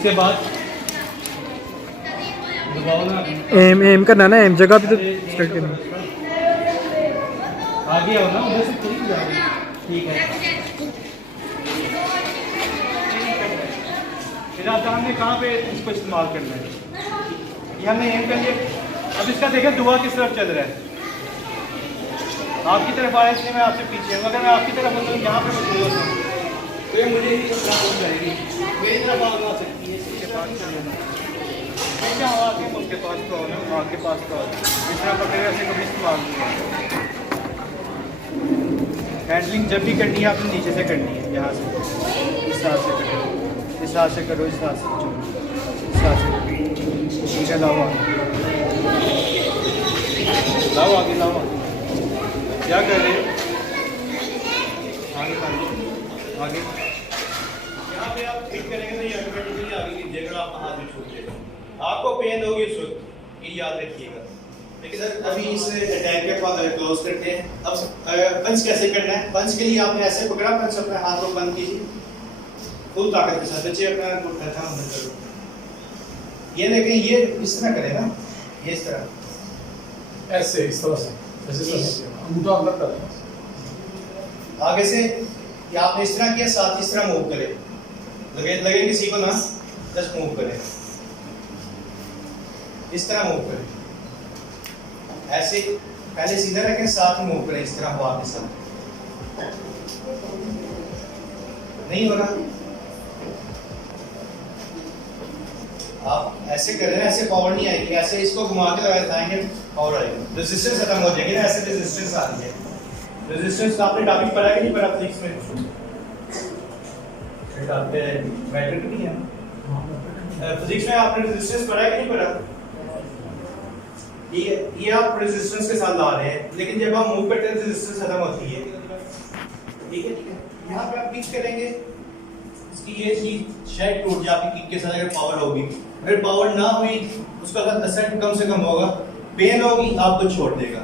उसके बाद दबाओ ना, एम करना ना, एम जगह भी तो स्टार्ट करना। आगे आओ ना, उधर से पूरी जाओगे। ठीक है, फिर आप हमने कहाँ पे इसको इस्तेमाल करना है, ये हमने एम कर लिया। अब इसका देखें दुआ किस तरफ चल रहा है, आपकी तरफ आया इसलिए मैं आपसे पीछे हूँ। अगर मैं आपकी तरफ हूँ तो यहाँ पे मजबूर होता हूँ तो ये मुझे ही हो जाएगी, मेरी तरफ आग आ सकती है, इसके पास चले ना क्या हवा के उसके पास तो हो ना, आपके पास तो हो। इस तरह पकड़े ऐसे कभी इस्तेमाल नहीं है। हैंडलिंग जब भी करनी है आपने नीचे से करनी है, यहाँ से इस हाथ से करो, इस हाथ से करो, इस हाथ से चलो, इस हाथ से करो। ठीक है, लाओ आगे, लाओ आगे, लाओ आगे। क्या कर रहे हैं, आगे आगे। यहाँ पे आप क्लिक करेंगे तो ये ऑटोमेटिकली आगे की जगह आपका हाथ में छूट जाएगा। आपको पेन होगी उस वक्त, ये याद रखिएगा। लेकिन सर अभी इस अटैक के बाद क्लोज करते हैं। अब पंच कैसे करना है, पंच के लिए आपने ऐसे पकड़ा, पंच अपने हाथ को बंद कीजिए फुल ताकत के साथ, बच्चे अपना बैठा बंद करो। ये लेकिन ये इस तरह करें ना, ये इस तरह ऐसे इस तरह से ऐसे अंगूठा अंदर कर आगे से, या आपने इस तरह किया, साथ इस तरह मूव करें, लगे किसी को ना, जस्ट मूव करें, इस तरह मूव करें, ऐसे पहले सीधा रखें, साथ ही मूव करें इस तरह हवा के साथ। नहीं हो रहा, आप ऐसे करें ना, ऐसे पावर नहीं आएगी, ऐसे इसको घुमा के लगाएंगे पावर आएगी, रेजिस्टेंस खत्म हो जाएगी ना, ऐसे रेजिस्टेंस आ रही है। रेजिस्टेंस आपने टॉपिक पढ़ा कि नहीं पढ़ा फिजिक्स में, मैट्रिक नहीं है फिजिक्स में, आपने रेजिस्टेंस पढ़ा कि नहीं पढ़ा। ये आप रेजिस्टेंस के साथ ला रहे हैं, लेकिन जब आप मूव करते हैं रेजिस्टेंस खत्म होती है। ठीक है, यहाँ पे आप किक करेंगे, इसकी ये चीज शायद टूट जाए आपकी किक के साथ, अगर पावर होगी। अगर पावर ना हुई, उसका असर कम से कम होगा, पेन होगी, आपको छोड़ देगा।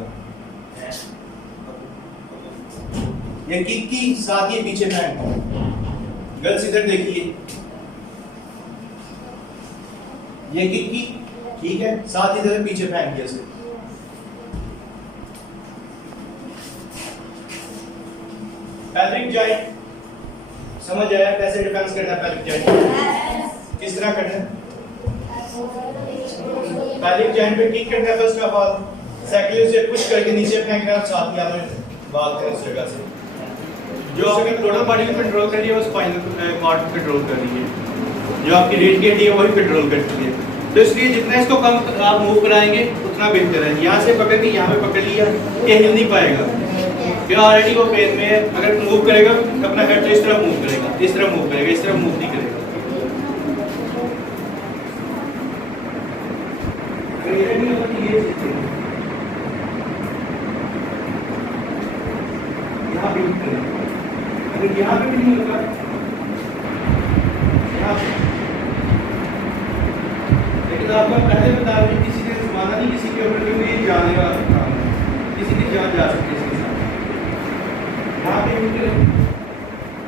ये किक की साथ ही पीछे फेंक, गर्ल्स इधर देखिए, ये किक की, ठीक है, साथ ही इधर पीछे फेंक दिया से। पैल्विक जॉइंट समझ आया कैसे डिफेंस करना है, पैल्विक जॉइंट किस तरह करना है। पैल्विक जॉइंट पे किक करना है फर्स्ट ऑफ ऑल, सेकंडली उसे पुश करके नीचे फेंकना है, साथ ही आपने भागते हैं उस जगह से। जो आपकी टोटल बॉडी को कंट्रोल कर रही है वो स्पाइनल कॉर्ड को कंट्रोल कर रही है, जो आपकी रीढ़ की हड्डी है वही कंट्रोल करती है। तो इसलिए जितना इसको कम आप मूव कराएंगे उतना बेहतर है। यहाँ से पकड़ के यहाँ पे पकड़ लिया, ये हिल नहीं पाएगा, फिर ऑलरेडी वो पेन में है। अगर मूव करेगा अपना हेड तो इस तरह मूव करेगा, इस तरह मूव करेगा, इस तरह मूव नहीं करेगा। यहाँ पे अगर यहाँ पे भी नहीं होगा, यहाँ पे, लेकिन आपको पहले बता दें किसी ने जुबाना नहीं किसी के ऊपर, क्योंकि ये जाने वाला काम है, किसी की जान जा सकती है इसके साथ। यहाँ पे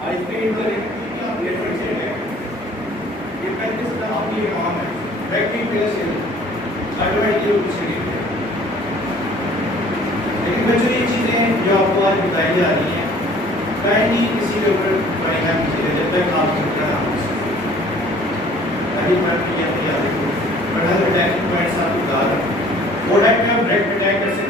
आई पे ये फिर से है, ये पहले से आपकी काम है, बैक की प्लेस है, ऑटोमेटिकली कुछ नहीं है। लेकिन बच्चों ये चीज़ें जो आपको आज बताई जा रही हैं, कहीं किसी के ऊपर बड़ी हम चीज़ें जब तक आप पहली बार याद रखो, पर हर अटैकिंग पॉइंट्स आप उतार, वो टाइप में आप ब्रेक अटैक कर सकते